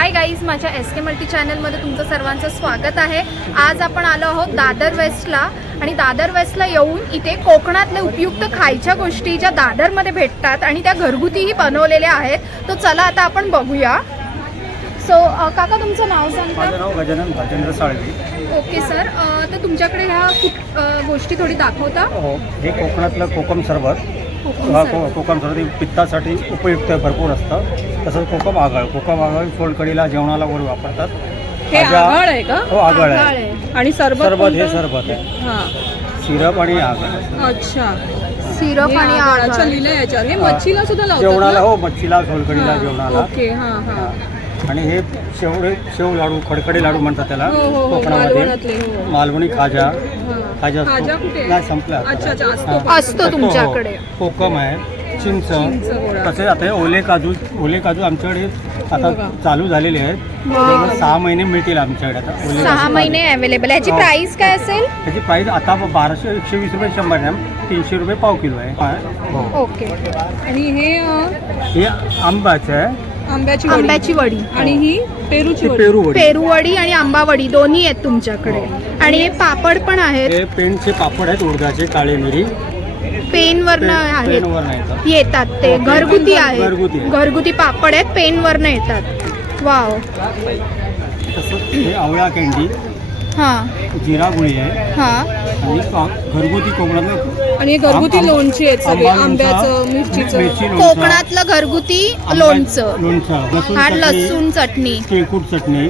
हाय guys माझ्या S K multi चॅनलमध्ये तुमचं सर्वांचं स्वागत आहे. आज आपण आलो आहोत दादर वेस्टला आणि दादर वेस्टला येऊन इथे कोकणातले उपयुक्त खायच्या गोष्टी ज्या दादरमध्ये भेटतात आणि त्या घरगुतीही बनवलेल्या आहेत. तो चला आता आपण बघूया. सो काका तुमचं नाव नाव गजानन भाजेंद्र साळवी. ओके सर तर तुमच्याकडे ह्या गोष्टी थोडी दाखवता? हो हे कोकणातलं कोकम सरबत. हा सर. को कोकम सरबत हे पित्तासाठी उपयुक्त भरपूर असतं तसंच कोकम आगळ कोकम आगळ सोलकडीला जेवणाला वर वापरतात हे आगळ आहे का हो आगळ आहे. आणि सरबत सरबत हे कोणतं? सरबत आहे हा सिरप आणि आगळ अच्छा सिरप हे आणि आगळ. अच्छा आगळ. लिहिलंय याच्यावर हे. मच्छीला सुद्धा लावतात जेवणाला? हो मच्छीला सोलकडीला जेवणाला ओके हा हा हा. आणि हे शेवळे शेव लाडू खडखडे लाडू म्हणतात त्याला हो, हो, हो, मालवणातले, हो. मालवणी खाजा हा. खाजा खाजा. कुठे? संपला आता. अच्छा, अच्छा, असतो हा. असतो हो. तुमच्याकडे. कोकम आहे चिंच चिंच गोळा. तसे आता हे ओले काजू ओले काजू आमच्याकडे आता. चालू झालेले आहेत वा. जवळजवळ सहा महिने मिळतील आमच्याकडे आता ओले सहा काजू. महिने अवेलेबल ह्याची हो. प्राइस काय असेल त्याची प्राईस आता बाराशे एकशे वीस रुपये शंभर ग्रॅम तीनशे रुपये पाव किलो आहे हा, हो ओके आणि हे अं, हे आंबाचं आहे आंब्याची वडी. आंब्याची वडी आणि ही पेरूची हे वडी. पेरू वडी पेरूवडी आणि आंबावडी दोन्ही आहेत तुमच्याकडे. आणि हे पापड पण आहेत. हे पेंटचे पापड आहेत उडदाचे काळे मिरी. पेन वरनं आहेत. पेनवर येतात. येतात ते. हो, घरगुती आहेत. घरगुती आहे. घरगुती पापड आहेत पेन वरनं येतात. वाव. तसंच हे आवळा कँडी. हा. जिरा गुळी आहे. हा. आणि का- घरगुती कोकणातलं आणि हे घरगुती लोणची आहेत सगळे आंबा लोणचं, आंब्याचं मिरचीचं. कोकणातलं घरगुती लोणचं. लोणचं लसूण हा चटणी, लसूण चटणी. तिळकुट चटणी.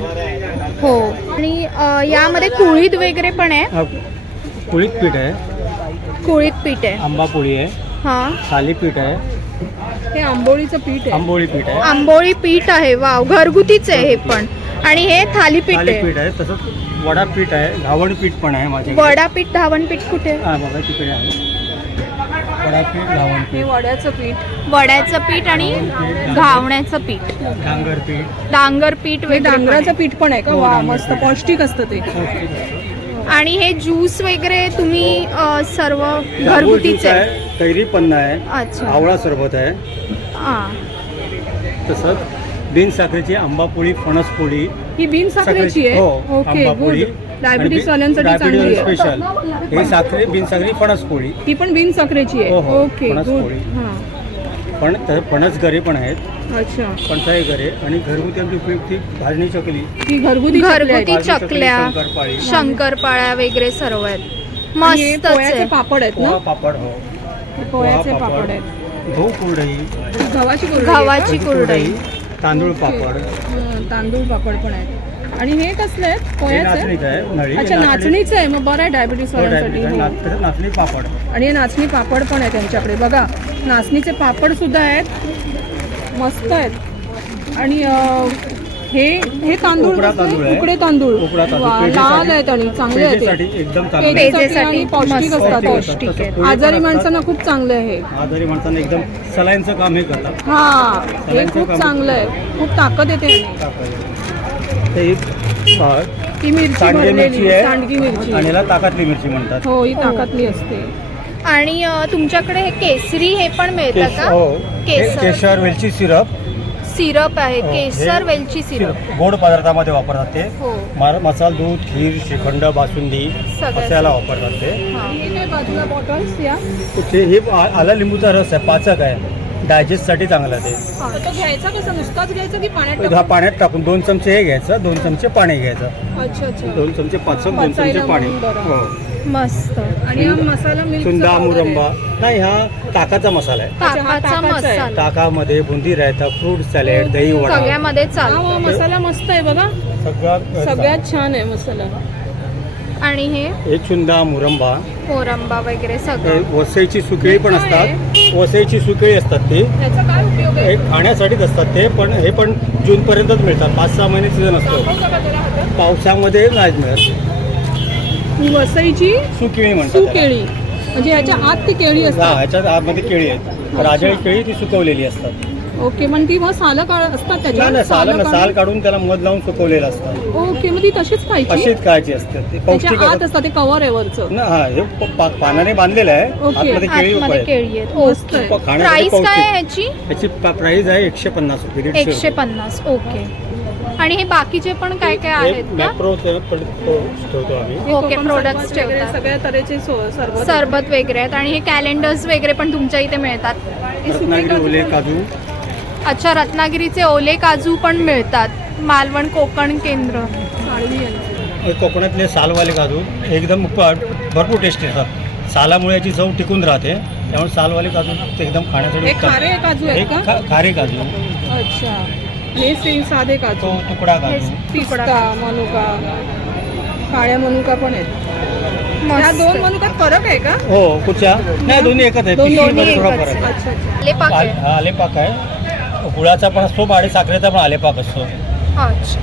हो. आणि अ, यामध्ये कुळीद वगैरे पण आहे? कुळीत पीठ आहे. कुळीद पीठ आहे. आंबा पोळी आहे. हा. थालीपीठ आहे. हे आंबोळीचं पीठ आहे. आंबोळी पीठ आहे. आंबोळी पीठ आहे वाव. घरगुतीच आहे हे पण. आणि हे थालीपीठ आहे. थालीपीठ आहे तसंच वडा पीठ आहे घावण पीठ पण आहे माझे वडापीठ धावणपीठ कुठे? हा बघा तिकडे आहे. वडा पीठ घावण हे वड्याचं पीठ. वड्याचं पीठ आणि घावण्याचं पीठ. डांगर पीठ डांगर पीठ हे वगैरे पण डांगराचं आहे. पीठ पण आहे का? हो, वा डांगराचं मस्त पीठ. पौष्टिक असतं ते. आणि हे ज्यूस वगैरे तुम्ही अ, सर्व घरगुतीच आहे? कैरी पन्ना आहे अच्छा. आवळा सरबत आहे. हा. तसंच बिन साखरेची आंबा पोळी फणस पोळी ही बिन साखरेची आहे. हो ओके गुड डायबिटीस वाल्यांसाठी चांगली आहे. स्पेशल हे साखरे बिन साखरी फणस पोळी. ती पण बिन साखरेची हो, आहे. हो. ओके फणस गुड पोळी. हां. पण तर फणस गरे पण आहेत. अच्छा. फणसाई आणि घरगुती आमची उपयुक्ती भाजणी चकली. ती घरगुती चकली आहे. घरगुती चकली, चकल्या शंकरपाळी. शंकरपाळ्या वगैरे सर्व आहेत. आणि हे मस्तच पोळ्याचे आहे पापड आहेत पोहा ना पापड हो. हे पोळ्याचे पोहा पापड. आहेत. गहू कुरडई. गव्हाची कुरडई आहे गव्हाची? कुरडई. तांदूळ. पापड. तांदूळ पापड पण आहेत. आणि हे कसले आहेत? नळी. अच्छा नाचणी- नाचणीचं आहे. मग बरं आहे डायबिटीस हो, वाल्यांसाठी. हो. नाचणी पापड. आणि हे नाचणी पापड पण आहे त्यांच्याकडे बघा नाचणीचे पापड सुद्धा आहेत. मस्त आहेत. आणि हे हे तांदूळ उकडा? तांदूळ आहे. उकडे तांदूळ उकडा तांदूळ. वा, पेढेसाठी- लाल आहेत आणि चांगले आहेत पेढेसाठी ते. एकदम चांगलं पेढे- आहे. पेजेसाठी आणि पौष्टिक मस्त असतात. पौष्टिक आहेत आजारी. माणसांना खूप चांगलं आहे आजारी माणसांना एकदम सलाईनचं काम हे करतात हा हे सगळ्यांचं खूप काम- चांगलं आहे खूप ताकद येते. ते ही, अ, ती मिरची सांडगी भरलेली मिरची आहे सांडगी मिरची आणि याला ताकातली मिरची म्हणतात हो ही ताकदली असते आणि अ, तुमच्याकडे हे केसरी हे पण मिळतं का हो हे केसर. केशर वेलची सिरप सिरप आहे हो, केसर वेलची सिरप. गोड पदार्थामध्ये वापरतात ते. हो. मार मसाला दूध खीर श्रीखंड बासुंदी सगळं. अशाला वापरतात ते. हा. हे बाजूला बॉटल्स या. ते हे आ- आला लिंबूचा रस आहे पाचक आहे. डायजेस्टसाठी चांगला ते. हा. तो घ्यायचा कसा नुसताच घ्यायचा की पाण्यात हा टाकून? पाण्यात टाकून दोन चमचे हे घ्यायचं दोन चमचे पाणी घ्यायचं. अच्छा अच्छा. दोन चमचे पाचक दोन चमचे पाणी. हो. मस्त. आणि हा मसाला मिल्क सुंदा मुरंबा नाही हा ताकाचा मसाला आहे. हा ताकाचा. मसाला. ताकामध्ये बुंदी रायता फ्रूट सॅलेड दही वडा. सगळ्यामध्ये चालतो. मसाला मस्त आहे बघा. सगळं सगळ्यात छान आहे मसाला. आणि हे? हे चुंदा मुरंबा कोरंबा वगैरे हे सगळं वसईची सुकेळी पण असतात. वसईची सुकेळी असतात ते. त्याचा काय उपयोग आहे? हे खाण्यासाठीच असतात ते पण हे पण जूनपर्यंतच मिळतात. पाच सहा महिने सीझन असतो. दाखवता का जरा हातात? पावसामध्ये नाही मिळत. ही वसईची सुकेळी म्हणतात त्याला. सुकेळी. म्हणजे ह्याच्या आत ती केळी हा असतात. ह्याच्यात आतमध्ये केळी आहेत. राजळी केळी ती सुकवलेली असतात. ओके पण ती मग सालं काढ असतात नाही त्याच्यात? नाही साल सालं साल काढून- काढून त्याला मध लावून सुकवलेलं असतं. ओके मग ती तशीच खायची? अशीच खायची असते. ते पौष्टिक त्याच्या आत असतात. असतात ते कवर आहे वरचं. ना हा हे प- पा- पानाने बांधलेलं आहे. ओके. आतमध्ये केळी आतमध्ये उपाय केळी आहेत. मस्त आहे. खाण्यासाठी प्राइस काय आहे पौष्टिक ह्याची याची प्राइस आहे एकशे पन्नास रुपये दीडशे एकशे रुपये. पन्नास ओके. आणि हे बाकीचे पण काय काय आहेत ओके, products सरबत वगैरे ठेवतात. सगळ्या तऱ्हेचे सो- सरबत सरबत वगैरे आहेत. आणि हे कॅलेंडर्स वगैरे पण तुमच्या इथे मिळतात. अच्छा रत्नागिरीचे ओले काजू पण मिळतात. मालवण कोकण केंद्र. हे कोकणातले सालवाले काजू एकदम भरपूर टेस्टी असतात. सालामुळे याची चव टिकून राहते. त्यामुळे सालवाले काजू एकदम खाण्यासाठी. खारे काजू खारे काजू. अच्छा. हे से- साधे काजू. तो तुकडा काजू. पिस्ता मनुका काळ्या मनुका पण आहेत. ह्या. दोन मनुकात फरक आहे का? हो कुठच्या? नाही दोन्ही एकच आहे दोन- पिशवीमध्ये दोन्ही थोडा. फरक आहे. अच्छा अच्छा. आलेपाक आले- आहे. हा, आलेपाक आहे. गुळाचा पण असतो आणि साखरेचा पण आलेपाक असतो. अच्छा.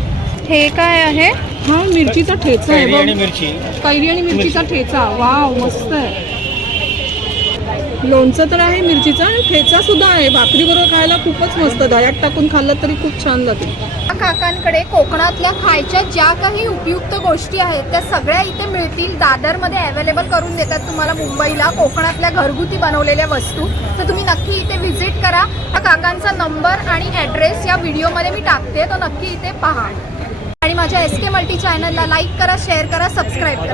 हे काय आहे? हा मिरचीचा ठेचा आहे कैरी आणि बघ. मिरची. कैरी आणि मिरचीचा ठेचा. वाव मस्त आहे. लोणचं तर आहे मिरचीचं आणि ठेचा सुद्धा आहे. भाकरीबरोबर खायला खूपच मस्त दह्यात टाकून खाल्लं तरी खूप छान लागेल काकांकडे कोकणातल्या खायच्या ज्या काही उपयुक्त गोष्टी आहेत त्या सगळ्या इथे मिळतील. दादरमध्ये अवेलेबल करून देतात तुम्हाला मुंबईला कोकणातल्या घरगुती बनवलेल्या वस्तू. तर तुम्ही नक्की इथे व्हिजिट करा. हा काकांचा नंबर आणि ॲड्रेस या व्हिडिओमध्ये मी टाकते. तो नक्की इथे पहा. आणि माझ्या एस के मल्टी चॅनलला लाईक करा शेअर करा सबस्क्राईब करा.